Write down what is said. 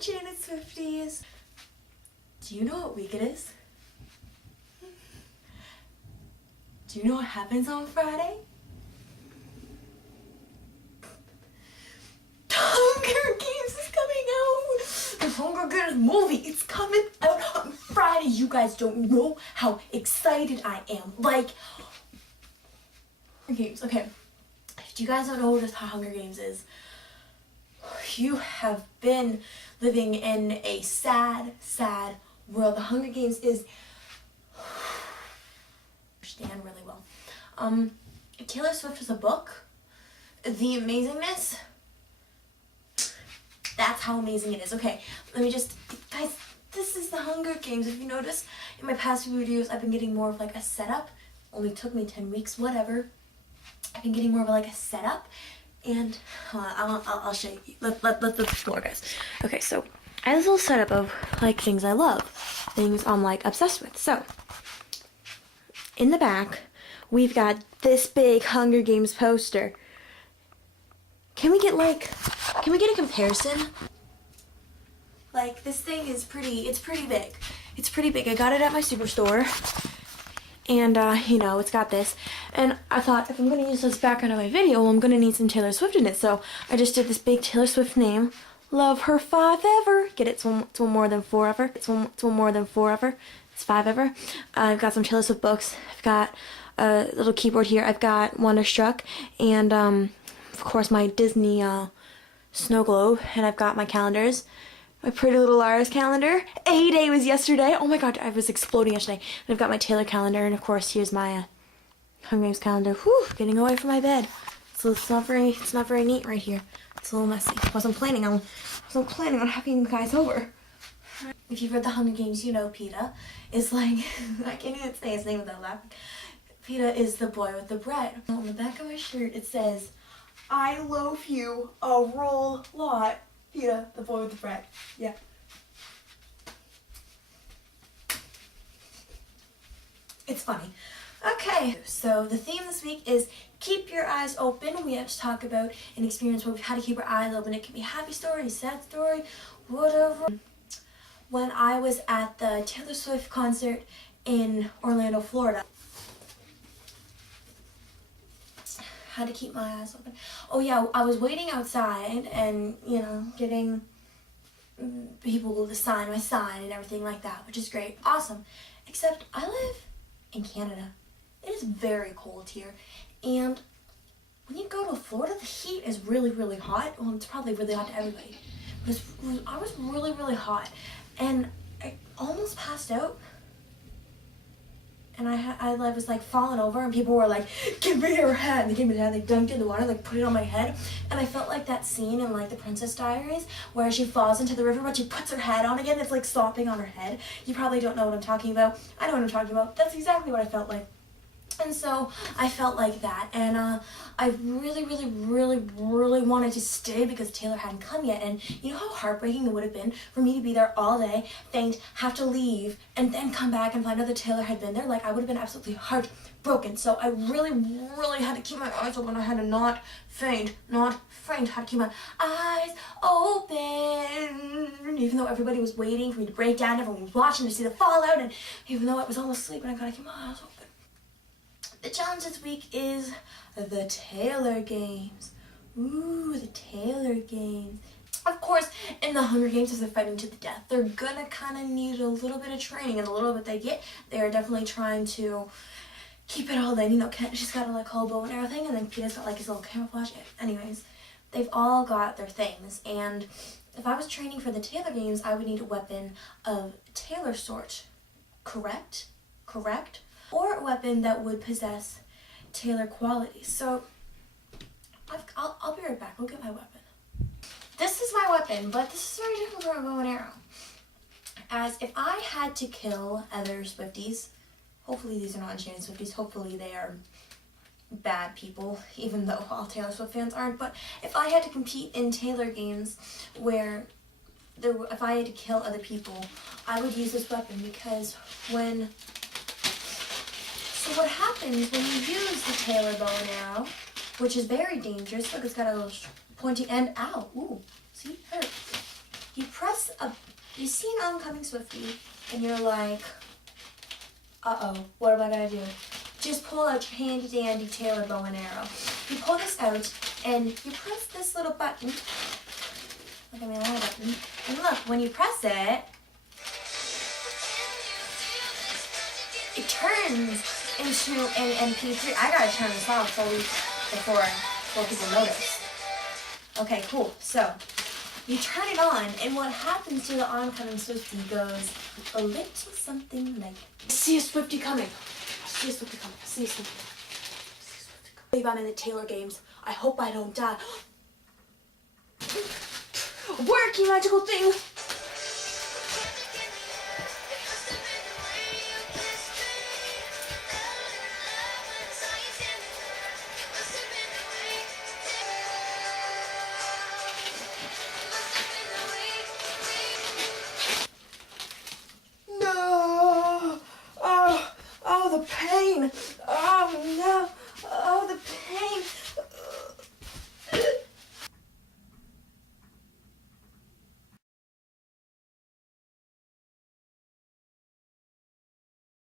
Janet Swifties. Do you know what week it is? Do you know what happens on Friday? Hunger Games is coming out! The Hunger Games movie, it's coming out on Friday. You guys don't know how excited I am. Like, games, okay. If you guys don't know what a Hunger Games is, you have been living in a sad, sad world. The Hunger Games is understand really well. Taylor Swift is a book. The amazingness, that's how amazing it is. Okay, let me just, guys, this is the Hunger Games. If you notice, in my past few videos, I've been getting more of like a setup. Only took me 10 weeks, whatever. I've been getting more of like a setup, and I'll show you. Let's explore, guys. Okay, so I have this little setup of like things I love, things I'm like obsessed with. So in the back, we've got this big Hunger Games poster. Can we get a comparison? Like, this thing is it's pretty big. It's pretty big. I got it at my superstore. And, you know, it's got this. And I thought, if I'm going to use this background of my video, well, I'm going to need some Taylor Swift in it. So I just did this big Taylor Swift name. Love her 5 ever. Get it? It's one more than 4 ever. It's one more than 4 ever. It's 5 ever. I've got some Taylor Swift books. I've got a little keyboard here. I've got Wonderstruck. And, of course, my Disney snow globe. And I've got my calendars. My Pretty Little Liars calendar. A-Day was yesterday. Oh my god, I was exploding yesterday. And I've got my Taylor calendar, and of course here's my Hunger Games calendar. Whew, getting away from my bed. So it's not very neat right here. It's a little messy. Wasn't planning on having you guys over. If you've read the Hunger Games, you know PETA is like I can't even say his name without laughing. PETA is the boy with the bread. On the back of my shirt it says, "I loaf you a roll lot." PETA, the boy with the bread. Yeah. It's funny. Okay, so the theme this week is keep your eyes open. We have to talk about an experience where we've had to keep our eyes open. It can be a happy story, sad story, whatever. When I was at the Taylor Swift concert in Orlando, Florida, had to keep my eyes open. Oh yeah, I was waiting outside and, you know, getting people to sign my sign and everything like that, which is great. Awesome. Except I live in Canada. It is very cold here. And when you go to Florida, the heat is really, really hot. Well, it's probably really hot to everybody. I was really, really hot. And I almost passed out. And I was like falling over, and people were like, "Give me your head!" And they gave me the head, they dunked it in the water, like put it on my head. And I felt like that scene in like the Princess Diaries where she falls into the river but she puts her head on again. It's like slopping on her head. You probably don't know what I'm talking about. I know what I'm talking about. That's exactly what I felt like. And so I felt like that, and I really, really, really, really wanted to stay because Taylor hadn't come yet. And you know how heartbreaking it would have been for me to be there all day, faint, have to leave, and then come back and find out that Taylor had been there. Like, I would have been absolutely heartbroken. So I really, really had to keep my eyes open. I had to not faint, had to keep my eyes open. Even though everybody was waiting for me to break down, everyone was watching to see the fallout, and even though I was almost asleep, and I gotta keep my eyes open. The challenge this week is the Taylor Games. Ooh, the Taylor Games. Of course, in the Hunger Games, as they're fighting to the death, they're gonna kind of need a little bit of training, and the little bit they get, they're definitely trying to keep it all in. You know, she's got a like whole bow and arrow thing, and then Peter's got like his little camouflage. Anyways, they've all got their things, and if I was training for the Taylor Games, I would need a weapon of Taylor sort. Correct? Or a weapon that would possess Taylor qualities. So I'll be right back. I'll get my weapon. This is my weapon, but this is very different from a bow and arrow. As if I had to kill other Swifties, hopefully these are not Janet Swifties, hopefully they are bad people, even though all Taylor Swift fans aren't, but if I had to compete in Taylor Games where if I had to kill other people, I would use this weapon because So what happens when you use the Taylor bow and arrow, which is very dangerous, look, it's got a little pointy end, ow, ooh, see, hurt. you see an oncoming Swiftie, and you're like, uh-oh, what am I gonna do? Just pull out your handy dandy Taylor bow and arrow. You pull this out, and you press this little button. Look at my little button. And look, when you press it, it turns into an MP3. I gotta turn this off before people notice. Okay, cool. So, you turn it on, and what happens to the oncoming Swiftie goes a little something like, I see a Swiftie coming. I see a Swiftie coming. I see a Swiftie coming. I believe I'm in the Taylor games. I hope I don't die. Work, you magical thing! No! Oh, the pain! Oh, no!